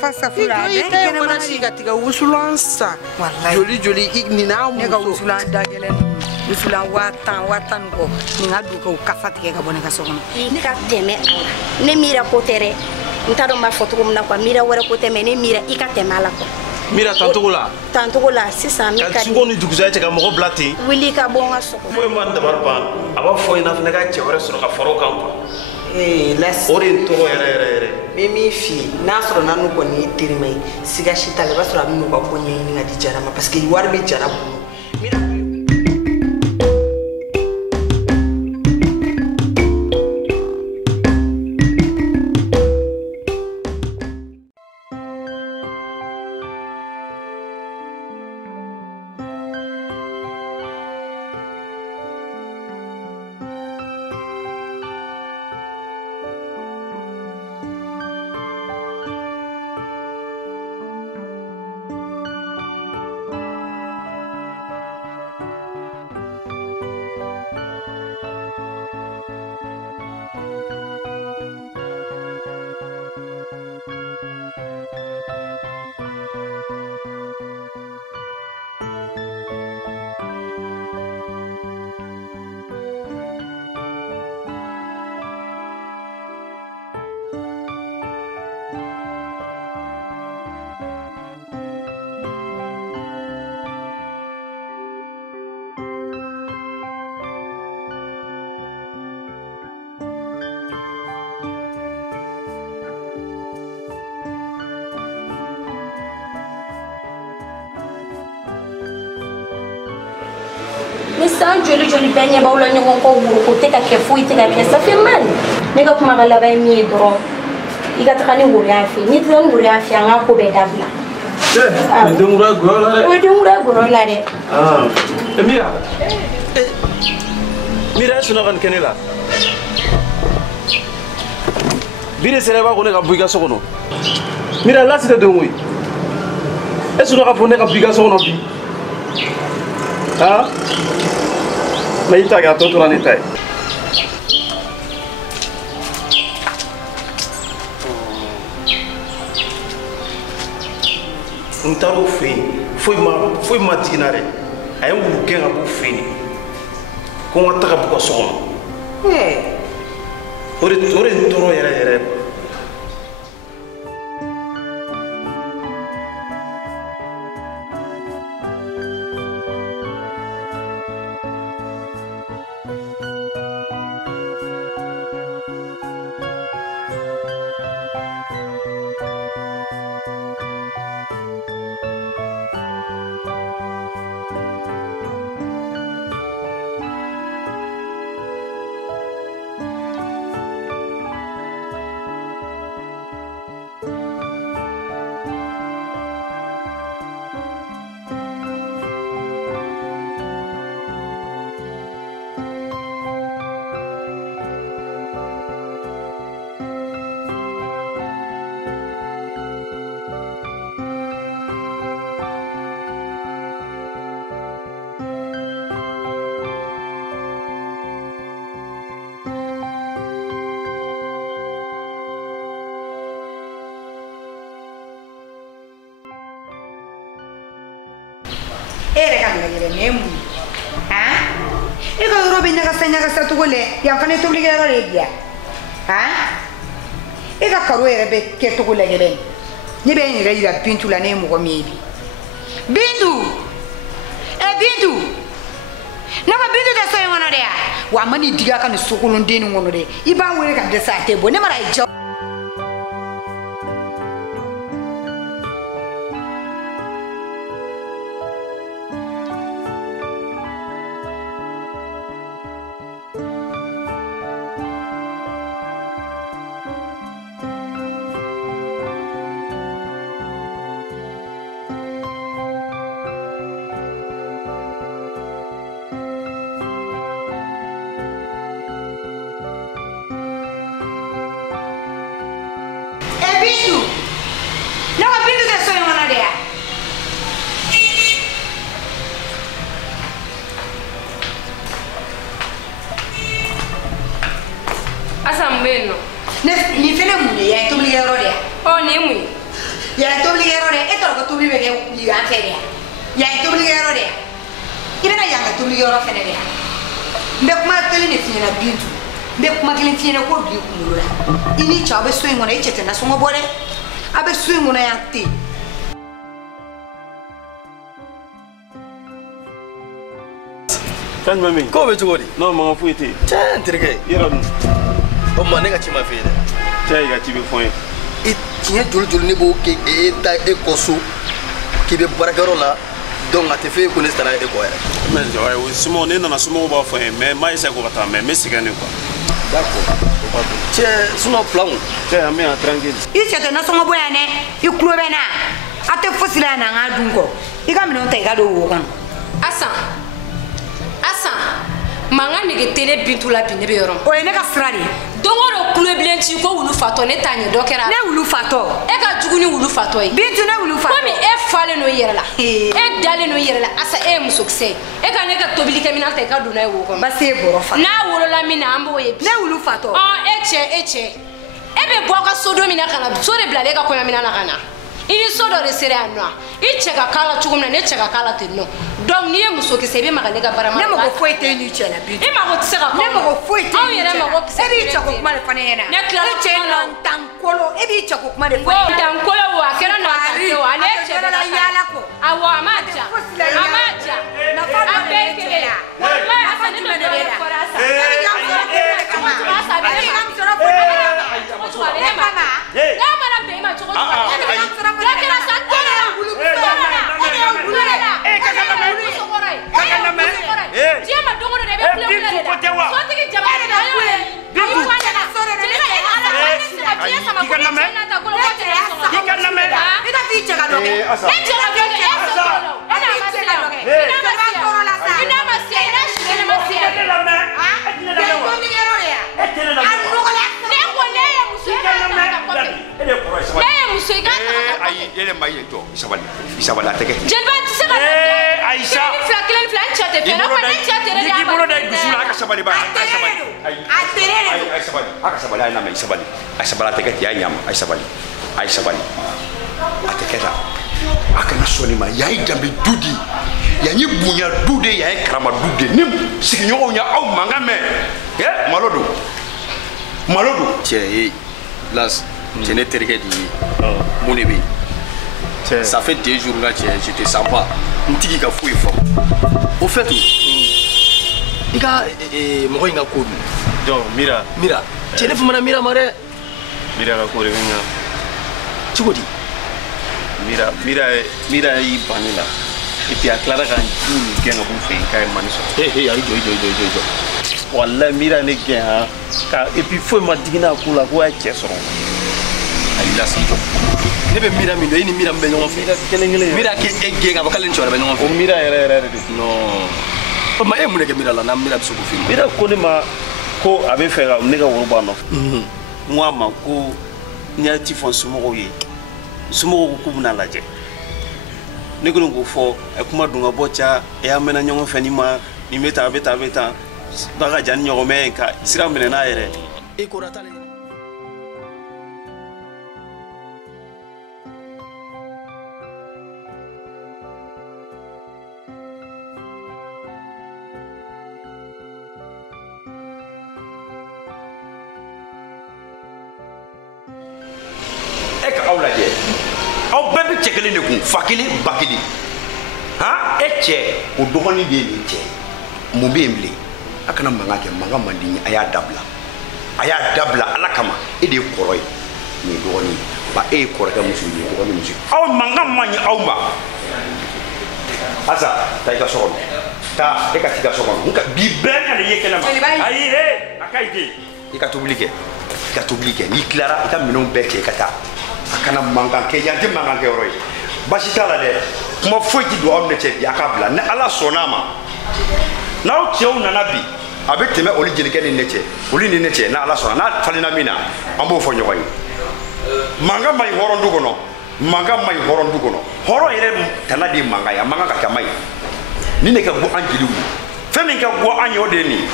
Fasa fula de kena masiga tiga usulansa. Joli nina mu ga usulan dagelen. Usulan watan ko ninga du ko kafati ke ga boneka sokono. Ni ka teme ala. Ne mira ko tere. Ntado ma foto ko na kwa mira wara ko teme ne mira ika teme ala ko. Mira tantogola sisa mi ka suko ni duguza te ka mo blati wili ka bonga soko foy man da barba aba foy na fina ga che wara soro ka foro kan las ori to ere mimi fi na soro na no ko ni tirimai siga shita le basura mi no ko nyi ni ngadi jarama parce que war bi jarabu mira Nisan joli benye ba ulo nyongo ko wuro ko teka ke fu teka ke ça fait mal ne ka kuma gala ba mi dro iga takani wuro ya fi ni tsan wuro ya fi anga ko be dabla ndumura gola we ndumura gola de mira suna kan kenela bire sere ba ko ne ka buiga sokono mira la sita dongui suna ka fone ka buiga sokono bi mais il t'a gâté tout en détail. On t'a offert, faut m'attirer. Aïe, on gagne à bouffer. Comment t'as beaucoup son? Ore toro yere. Ere kan ngere nemu e ko robe nyaga sa to gole ya fane to ligero le dia e ka karo ere be ke to gole gele ni be ni reira pintu la nemu ko mibi bindu na ba bindu da so ngono de wa mani diga kan sukulun deni ngono de iba were ka de sa tebo ne mara ijo Ya tobligero de esto lo que tú vives que liga feria. Ya tobligero de. Y ven allá que tobligero feria. Me kuma tele ne fina bintu. Me kuma kile fina ko bi kumura. Ini cha be swing ona ichete na songo bore. Abe swing ona ya ti. Kan mami. Ko be jogodi? No ma fuiti. Chan tirke. Yaron. O ma ne ga chima fe de. Chay ga tibe foin. I tiɲɛ joli ne b'o kɛ e ta e kɔ so k'i bɛ baarakɛyɔrɔ la donc a tɛ f'e ko ne taara e kɔ yɛrɛ. Mais ouais, sumo ne nana sumo b'a fɔ ye mais ma essayer ko ka taa mais me sɛgɛn ne quoi. D'accord. O b'a bon. Tiɲɛ sinon plan Chay ami a tranquille. I chete na songo boya ne. I kulo be na. Ate fosila na nga dun ko. I ka minɛnw ta i ka don wo kɔnɔ. Asan manga nege tele bintu la bi ne be yɔrɔ. O ye ne ka sira de ye. Dongo do kulo bilen ci ko wulu fatɔ ne t'a ɲɛ dɔ kɛra. Ne wulu fatɔ. E ka jugu ni wulu fatɔ ye. Bintu ne wulu fatɔ. Komi e falen no yɛrɛ la. E dalen no yɛrɛ la. Asa e ye muso kisɛ ye. E ka ne ka tobili kɛ minan ta i ka don n'a ye wo kɔnɔ. Basi e bɔrɔ fa. N'a wolola min na an b'o ye bi. Ne wulu fatɔ. E cɛ. E bɛ bɔ ka so don min na ka na so de bilalen e ka kɔɲɔ minan na ka na. I ni so dɔ de sera yan nɔ. I cɛ ka k'a la cogo min na ne cɛ ka k'a la ten nɔ. Donc n'i ye muso kisɛ i bɛ maga ne ka barama. Ne mago foyi tɛ n'i cɛ la Bintu. I mago tɛ se ka k'anw Ne mago foyi tɛ anw n'i yɛrɛ cɛ la. mago kisɛ E b'i cɛ ko kuma de fɔ ne ɲɛna. Ne tilala E cɛ kuma la. nantankolo. E b'i cɛ ko kuma de fɔ ne Bon ɲɛna. dankolo wo a kɛra nantanke wo ale cɛ bɛ la yaala kɔ. Awɔ a ma ja. A ma ja. Nafa A dɔ de bɛɛ bɛ ye cɛ kelen ye. la. Wallahi a Nafa ne jumɛn bɛ de dɔ b'e de la? fɔra sa. E b'i ka muso furu de kama. Cogo a sa bɛ E b'i ne ka ma. muso furu de kama. Cogo cogo a bɛ ne ma. N'a mana bɛn i ma cogo cogo a bɛ ne ma. Dɔ kɛra sa tɔɔrɔ la. Tɔɔrɔ la. Tɔɔrɔ la. Musokɔrɔ ye. Musokɔrɔ ye. Diɲɛ ma don o don dɛ i bɛ kulonkɛ de la. Sotigi jama de la. A y'o ye. A y'o fɔ a ɲɛna. Jeliba e ala ko ne sera diɲɛ sama ko ne cɛ n'a ta ko ne tɛ sɔn. I ka lamɛn. I ka f'i cɛ ka dɔ kɛ. Ne cɛ ka dɔ kɛ. E tɛ sɔrɔ la. E n'a ma se yan. I n'a ma se yan. I n'a ma se yan. I n'a si ne ma se yan. Bɛn tobligero de yan. A nɔgɔya. Ne ko ne ye muso ye. Ne ye muso ye. Ayi, ele ma ye jɔ sabali a tɛ kɛ. Jeliba tɛ se ka Aïcha. kelen ni fila n cɛ tɛ fɛn. Ne ko ne cɛ tɛ ne de y'a N'i bolo da dusu la a ka sabali ba. A tere de don. A tere de don. Ayi sabali, a ka sabali a ye na mɛ sabali. A sabali a tɛ kɛ ten, a ye ɲama, a ye sabali. A ye sabali. A tɛ kɛ tan. A kana sɔn nin ma, yan ye danbe du de ye. Yan ye bonya du de ye, yan ye karama du de ye. Ni sigiɲɔgɔnw ye aw mankan mɛn. Malo don. Malo don. Cɛ ye Las cɛ ne terikɛ de ye. Mun de bɛ yen? Ça fait 2 jours là, je te sens pas. N tigi ka foyi fɔ. Au fait, i ka mɔgɔ in ka ko dun. Donc Mira. Cɛ ne fana Mira ma dɛ. Mira ka ko de bɛ ɲa. Cogo di? Mira y'i ban ne la. Et puis a tilara ka du nin gɛn ka b'u fɛ yen k'a ye mani sɔrɔ. Ayi jɔ. Wallahi Mira ne gɛn ha. Et puis foyi ma digi n'a ko la ko a ye cɛ sɔrɔ. Ayi Las jɔ. Ne bɛ Mira min dɔn e ni Mira min bɛ ɲɔgɔn fɛ. Kelen. Mira k'e gɛn ka bɔ k'ale ni cɛ wɛrɛ bɛ ɲɔgɔn fɛ. O Mira yɛrɛ de. Non. O tuma e ye mun de kɛ Mira la n'a Mira bɛ se k'o f'i ma? Mira ko ne ma ko a bɛ fɛ ka ne ka woro bɔ a nɔfɛ. N ko a ma ko n y'a ci fɔ n somɔgɔw ye. N somɔgɔw ko k'u bɛna lajɛ. Ne kɔni k'o fɔ a kuma dun ka bɔ ca e y'a mɛnna ɲɔgɔn fɛ nin ma nin bɛ tan a bɛ tan ba ka jan ni ɲɔgɔn mɛn ka sira minɛ n'a yɛrɛ. E kora t'ale. E ka aw lajɛ aw bɛɛ bɛ cɛ kelen de kun fa kelen ba kelen han e cɛ o dɔgɔnin de ye nin cɛ mun bɛ yen bilen a kana mankan kɛ mankan man di n ye a y'a dabila ala kama e de ye kɔrɔ ye nin ye dɔgɔnin ye ba e ye kɔrɔkɛ muso ye dɔgɔnin muso ye aw mankan man ɲi aw ma asa taa i ka so kɔnɔ taa e ka t'i ka so kɔnɔ bi bɛɛ ka nin ye kɛnɛ ma ayi a ka ɲi ten i ka tobili kɛ n'i tilara i ka minɛnw bɛɛ cɛ i ka taa a kana mankan kɛ yan tɛ mankan kɛ yɔrɔ ye basi t'a la dɛ kuma foyi tɛ don aw ni ne cɛ bi a k'a bila ni ala sɔnn'a ma n'aw cɛw nana bi a bɛ tɛmɛ olu jelikɛ ni ne cɛ olu ni ne cɛ n'a ala sɔnna n'a falenna min na an b'o fɔ ɲɔgɔn ye mankan ma ɲi hɔrɔn du kɔnɔ hɔrɔn yɛrɛ tana de ye mankan ye a mankan ka kɛ a ma ɲi nin de ka go an jeliw ye fɛn min ka go an ye o de ye nin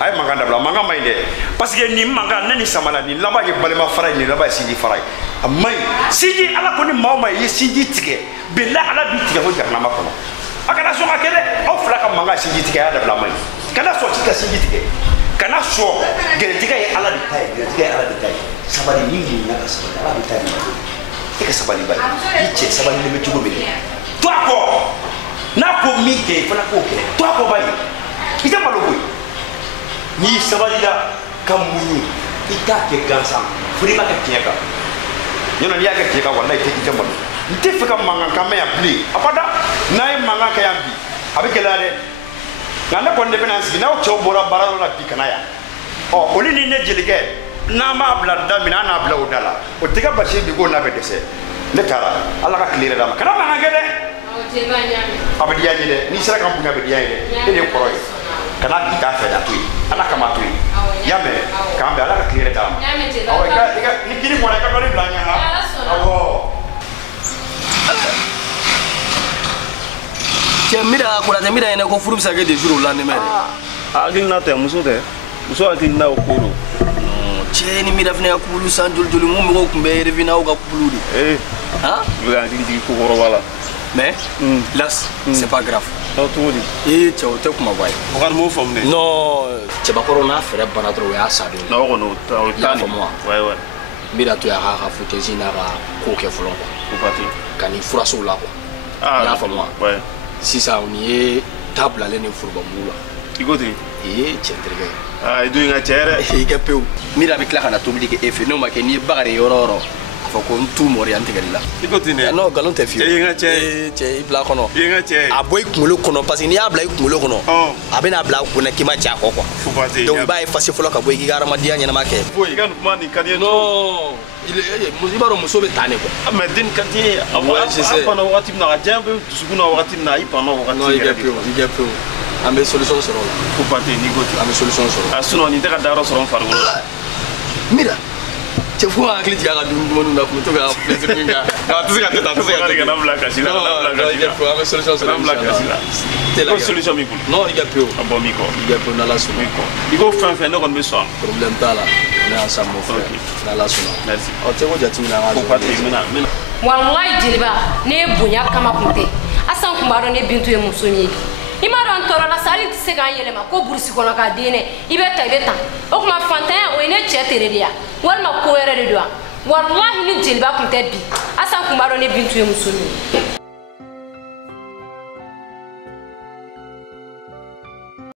ay mangan dabla mangan may de parce que ni mangan nani samala ni laba ye balima fara ni laba sidi fara amay sidi ala ko ni mawma ye sidi tike billa ala bi tike ko jarna ma kono akana so akede o fla ka manga sidi tike ya dabla may kana so tika sidi tike kana so gere tike ye ala di tay gere tike ala di tay sabali ni ni na sabali ala di tay tike sabali bay iche sabali ni me tugo be to ko na ko mi ke fana ko ke to ko bay ita malo boy ni sabali la kamuni ita ke gansan frima ka tieka yona ni ya ke tieka wallahi te ita malo nte feka manga kama ya bli apada nay manga ka ya bi abikela de ngana ko ndebe nan sigi na o chobora baralo na pikana ya o oli ni ne jelige na ma bla damina na bla odala o tiga bashi bi go na be dese le tara alla ka clear dama kana manga gede o te ba nyame abadiya ni de ni sera kan bunya abadiya ni de koroy kana kita fe da tui ala kama tui yame kambe ala ka clear dama o ka ni kini mo na ka doli blanya ha awo che mira kula te mira ene ko furu bisa ke de jour la ne mere agil na te muso agil na okoro che ni mira fne akulu san jol jol mu ko kumbe revina o ka kulu di hein vega agil ko goro wala mais las c'est pas grave no to di che o te kuma boy o kan mo fomne non che ba corona fere bana tro ya sa de no ko no tani ouais mira to ya ha futezi na ba ko ke fulon ko pati kani furaso la ko ya fa moi ouais si ça on y est table à l'année fourba moula igoti centré idu nga chere peu mira avec la kana tobli ke efe no ma ke ni bagare yororo fa ko ntu mori antigalla igoti ne no galon te fi nga che ibla kono nga che aboy kumulo kono parce que ni abla kumulo kono abena abla ko na kima cha ko donc ba e fasi folo ka boy gi garama dia nyana ma ke boy kan mani kan no il musibaro musobe tane ko amedin kanti apana wakati na jambe tusukuna wakati na ipana wakati no il y a peu ambe solution soro ko pate ni goti ambe solution soro asuno ni daga daro soro fargo mira che fu anche ti ga dum monu na ko to ga plaisir nga ga tusiga na blaka sila il y a peu ambe solution soro na blaka sila tela solution mi kul non il y a peu abomiko il y a peu na la suno digo fin no kon be so problème ta la na ensemble mon frère na la suno merci o te ko jati na ga ko pate mina wallahi jeliba ne bunya kama kunte asan kumbaro ne bintu e musomi imaro ntoro la sali tise kan yelema ko bursi kono ka dine ibeta o kuma fantan o ne chetere dia walma ko yere de do wallahi ni jeliba kunte bi asan kumbaro ne bintu e musomi